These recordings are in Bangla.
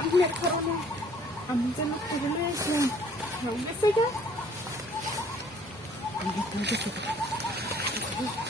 আগুনের কারণে আমি যেন করে নিয়েছিলাম হয়ে গেছে গা এই জিনিসটা কেটে কাম হয়েছে না আমি খেয়ে আসছিলাম আমার কাছে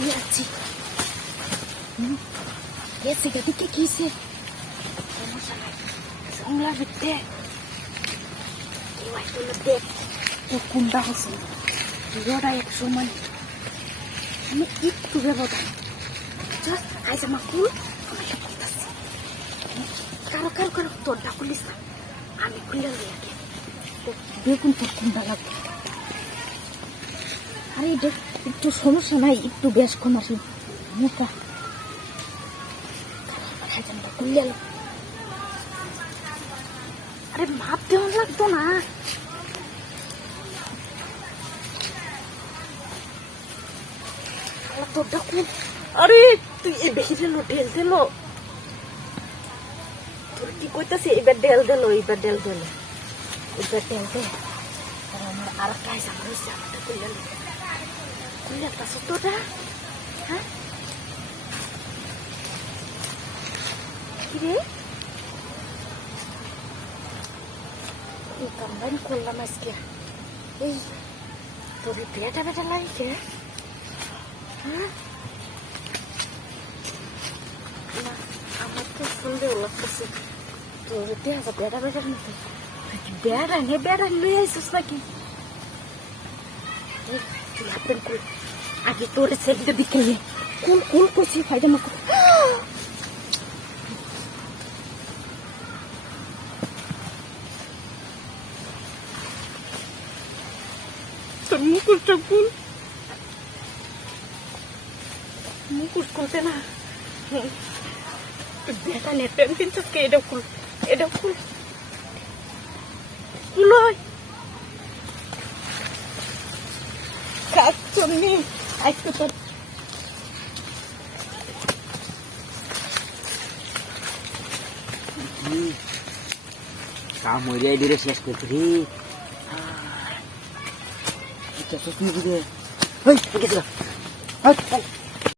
কি আছি এসে গদিকে কিসে জঙ্গলা ভিতরে দেখ তো কুন্ডা হসে পুরোটা এক সময় আমি একটু ব্যবধান জাস্ট আজ আমার কুল আমি করতেছি কারও কারও কারও তোরটা খুলিস না আমি খুলে লই আগে তো দেখুন তোর কোনটা লাগবে আরে দেখ একটু সমস্যা নাই একটু বেশ কম আসি হাজামটা খুলে আরে মাপ দেওয়ান লাগতো না। আরে তুই দিল ঢেল তোর কি কইতাছি? এবার ঢেল দিল এবার ঢেল দিল এবার ঢেল দে আর কাজ আমার খুললে পাশে তোটা হ্যাঁ কি রে এই কামড়ানি করলাম আজকে এই তোর এই বেটা বেটা লাগে হ্যাঁ আমার তো সন্দেহ লাগতেছে তোর দেখা বেড়া বেড়ার মতো বেড়া নে বেড়া লই আইসিস নাকি হাতের কুল। আগে তোর ছেলেটা দিকে নে কুল কুল করছি ফাইদা মা তোর মুকুটটা কুল। মুকুট খুলতে না। বেটা নেটেন কিন্তু এটা খুল এটা খুল খুলয় কাজ চলনি আজকে তোর কাম হয়ে যায় দূরে শেষ করতে রে শেষ নিয়ে দিবে ওই গেছিল